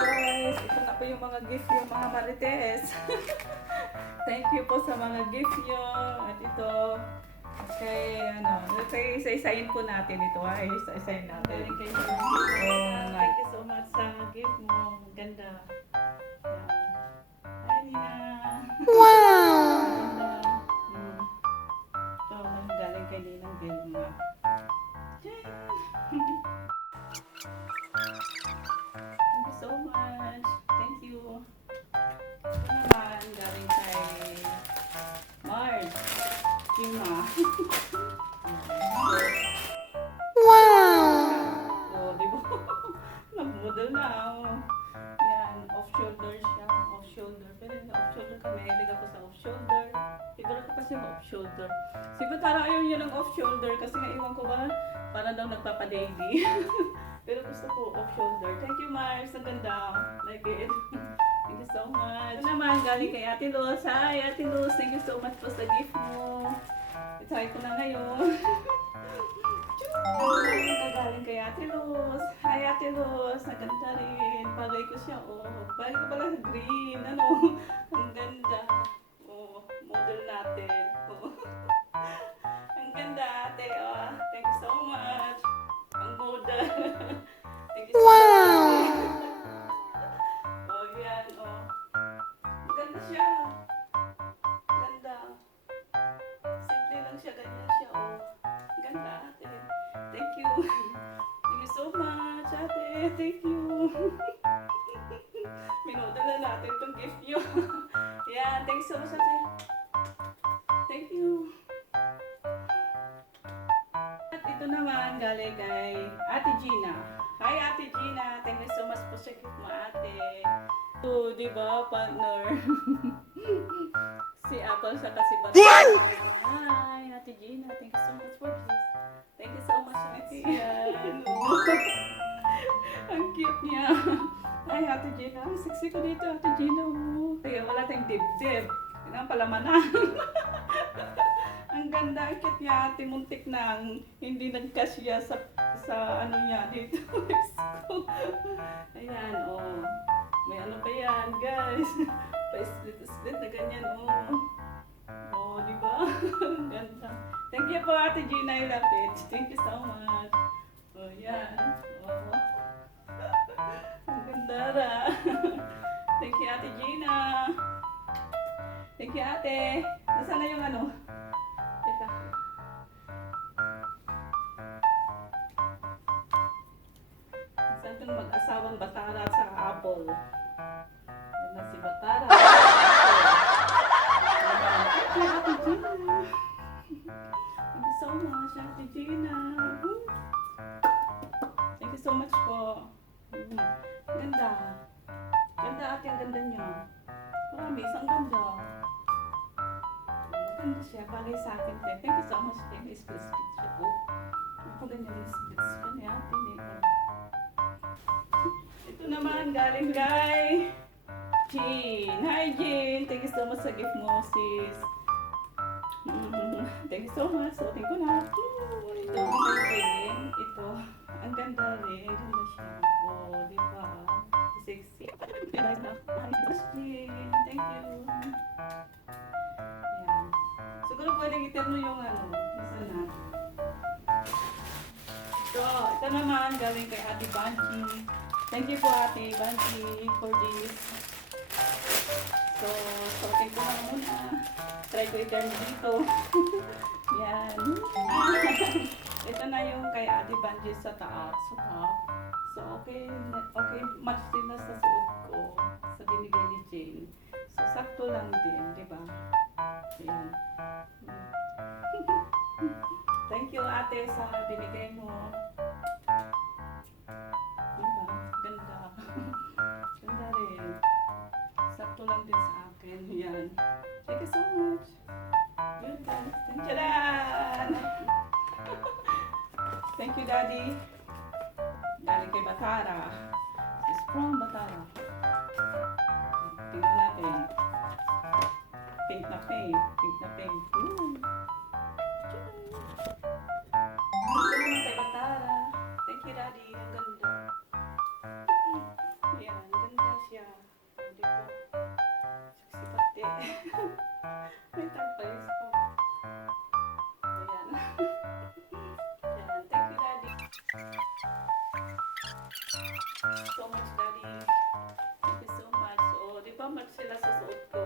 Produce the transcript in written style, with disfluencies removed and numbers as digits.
Guys, ito na po yung mga gift yung mga marites. Thank you po sa mga gift nyo. At ito, okay, isa-isayin po natin ito. Isa-isayin natin. Thank you so much sa gift mo. Ganda. Hi, Nina. Ganda. Ito, galing kay Ninang Vilma. Thank you so much. Thank you. Ito naman, galing kay Mars. Kima. Oh, di ba? Nag-model na ako. Yan, off-shoulder siya. Off-shoulder. Pero yung off-shoulder ka, mahilig ako sa off-shoulder. Siguro ka kasi off-shoulder. Siguro parang ayaw niya ng off-shoulder kasi nga iwan ko ba, parang daw nagpapa-daily. Pero gusto ko off-shoulder. Thank you, Mars. Ang ganda. Like it. Thank you so much. Ito naman, galing kay Ate Luz. Hi, Ate Luz. Thank you so much po sa gift mo. Itry ko na ngayon. Galing kay Ate Luz. Hi, Ate Luz. Naganda rin. Palay ko siya. Oh, palay ko pala sa green. Ano? Ang ganda. Oh, model natin. Oh. Ang ganda, ate. Oh, thank you so much. Ang model. Thank you so much. Oh, yan. Oh. Maganda siya. Ganda. Simple lang siya. Ganyan siya. Oh. Ganda, ate. Thank you. Thank you so much, ate. Thank you. Minodal na natin itong gift nyo. Yan. Thank you so much, ate. Thank you. At ito naman, galing kay Ate Gina. Hi, Ate Gina. Thank you so much po sa gift mo, ate. Oh, di ba, partner? Si Apple sa kasi ba? Hi, Ate Gina. Thank you so much for this. Thank you so much, ate. Yan. Ang cute niya. Ay, Ate Gina. Ang sexy ko dito, Ate Gina. Kaya wala tayong dibdib. Yan ang palamanan. Ang ganda, ang cute niya, ate. Muntik nang hindi nagkasya sa ano niya dito. Ayan, oh. May ano pa yan, guys. Pa-split na ganyan, oh. Oh, di ba? Ang ganda. Thank you po, Ate Gina. I love it. Thank you so much. Oh, yan. Oh. Ang ganda ra. Thank you, Ate Gina. Thank you, ate. Nasaan na yung ano? Teka. Saan itong mag-asawang Batara at saka Apple? Yan na si Batara. Thank you, Ate Gina. Thank you so much, Ate Gina. Thank you so much po. Ganda. Ganda, ate. Ang ganda niya. Promise, ang ganda. Maganda siya. Bagay sa akin. Thank you so much. Thank you. Split siya po. Ako ganyan yung split siya ni ate. Ito naman, galing kay Jean. Hi, Jean. Thank you so much sa gift mo, sis. Thank you so much. Suotin ko na. Ito, galing. Ito. Ang ganda rin. Ganda siya. Oh, di ba? Sexy. Hi, Jean. Thank you. Yan. Siguro pwedeng iterno yung ano. Isa na. Ito naman. Galing kay Ate Banji. Thank you po, Ate Banji, for this. So, sorting ko na muna. Try ko i-turn dito. Yan. Ito na yung kay Ate Banji sa taas. So, okay. Okay, match din na sa suot ko. Sa binigay ni Jane. So, sakto lang din, di ba? Yan. Thank you, ate, sa binigay mo. Diba? Ganda. Ganda rin. Sakto lang din sa akin. Yan. Thank you so much. Yun, guys. Tadaan! Thank you, Daddy. Galing kay Batara. It's from Batara. Tingnan natin. Pink na pink. Pink na pink. Ito naman kay Batara. Thank you, you, Daddy. Ang ganda. Ayan, ganda siya. Di ba? Sexy pati. May tagpayos pa. Ayan. Ayan, thank you, Daddy. So much, Daddy. Thank you so much. Oh, di ba match sila sa suot ko?